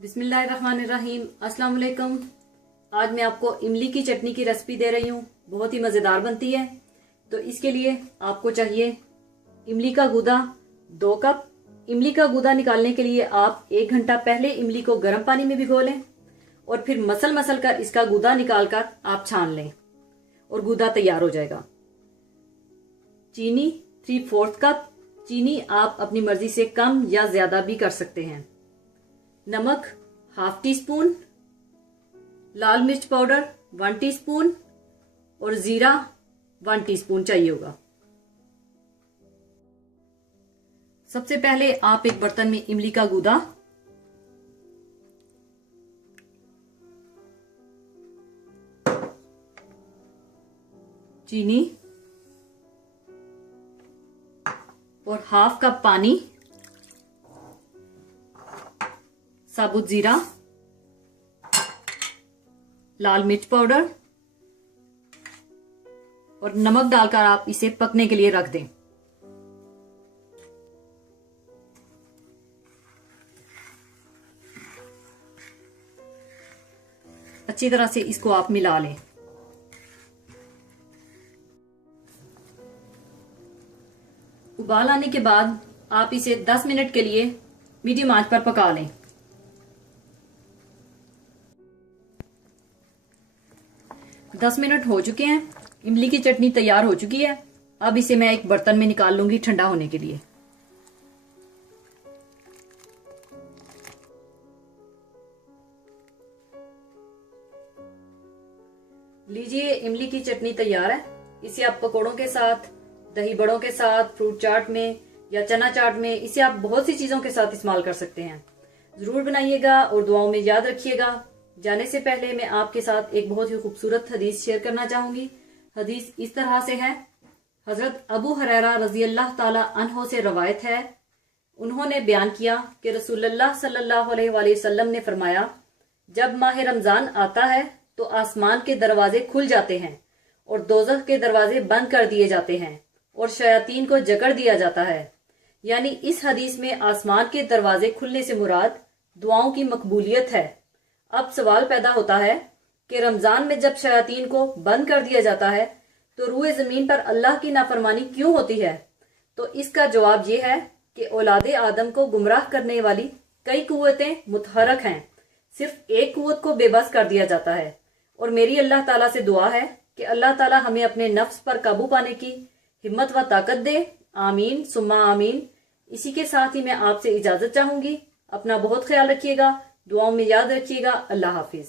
बिस्मिल्लाहिर्रहमानिर्रहीम। अस्सलाम वालेकुम। आज मैं आपको इमली की चटनी की रेसिपी दे रही हूँ। बहुत ही मज़ेदार बनती है। तो इसके लिए आपको चाहिए इमली का गूदा 2 कप। इमली का गूदा निकालने के लिए आप 1 घंटा पहले इमली को गर्म पानी में भिगो लें और फिर मसल कर इसका गूदा निकाल कर आप छान लें और गूदा तैयार हो जाएगा। चीनी 3/4 कप। चीनी आप अपनी मर्जी से कम या ज्यादा भी कर सकते हैं। नमक 1/2 टीस्पून, लाल मिर्च पाउडर 1 टीस्पून और जीरा 1 टीस्पून चाहिए होगा। सबसे पहले आप एक बर्तन में इमली का गूदा, चीनी और 1/2 कप पानी, साबुत जीरा, लाल मिर्च पाउडर और नमक डालकर आप इसे पकने के लिए रख दें। अच्छी तरह से इसको आप मिला लें। उबाल आने के बाद आप इसे 10 मिनट के लिए मीडियम आंच पर पका लें। दस मिनट हो चुके हैं। इमली की चटनी तैयार हो चुकी है। अब इसे मैं एक बर्तन में निकाल लूंगी ठंडा होने के लिए। लीजिए, इमली की चटनी तैयार है। इसे आप पकौड़ों के साथ, दही बड़ों के साथ, फ्रूट चाट में या चना चाट में, इसे आप बहुत सी चीजों के साथ इस्तेमाल कर सकते हैं। जरूर बनाइएगा और दुआओं में याद रखिएगा। जाने से पहले मैं आपके साथ एक बहुत ही खूबसूरत हदीस शेयर करना चाहूंगी। हदीस इस तरह से है। हजरत अबू हुरैरा रजी अल्लाह ताला अन्हो से रवायत है। उन्होंने बयान किया कि रसूलुल्लाह सल्लल्लाहु अलैहि वसल्लम ने फरमाया, जब माह रमजान आता है तो आसमान के दरवाजे खुल जाते हैं और दोज़ख के दरवाजे बंद कर दिए जाते हैं और शयातीन को जकड़ दिया जाता है। यानी इस हदीस में आसमान के दरवाजे खुलने से मुराद दुआओं की मकबूलियत है। अब सवाल पैदा होता है कि रमजान में जब शयातीन को बंद कर दिया जाता है तो रूए जमीन पर अल्लाह की नाफरमानी क्यों होती है? तो इसका जवाब यह है कि औलादे आदम को गुमराह करने वाली कई कुव्वतें मुतहरक हैं। सिर्फ एक कुव्वत को बेबस कर दिया जाता है। और मेरी अल्लाह ताला से दुआ है कि अल्लाह ताला हमें अपने नफ्स पर काबू पाने की हिम्मत व ताकत दे। आमीन सुम्मा आमीन। इसी के साथ ही मैं आपसे इजाजत चाहूंगी। अपना बहुत ख्याल रखिएगा, दुआओं में याद रखिएगा। अल्लाह हाफिज।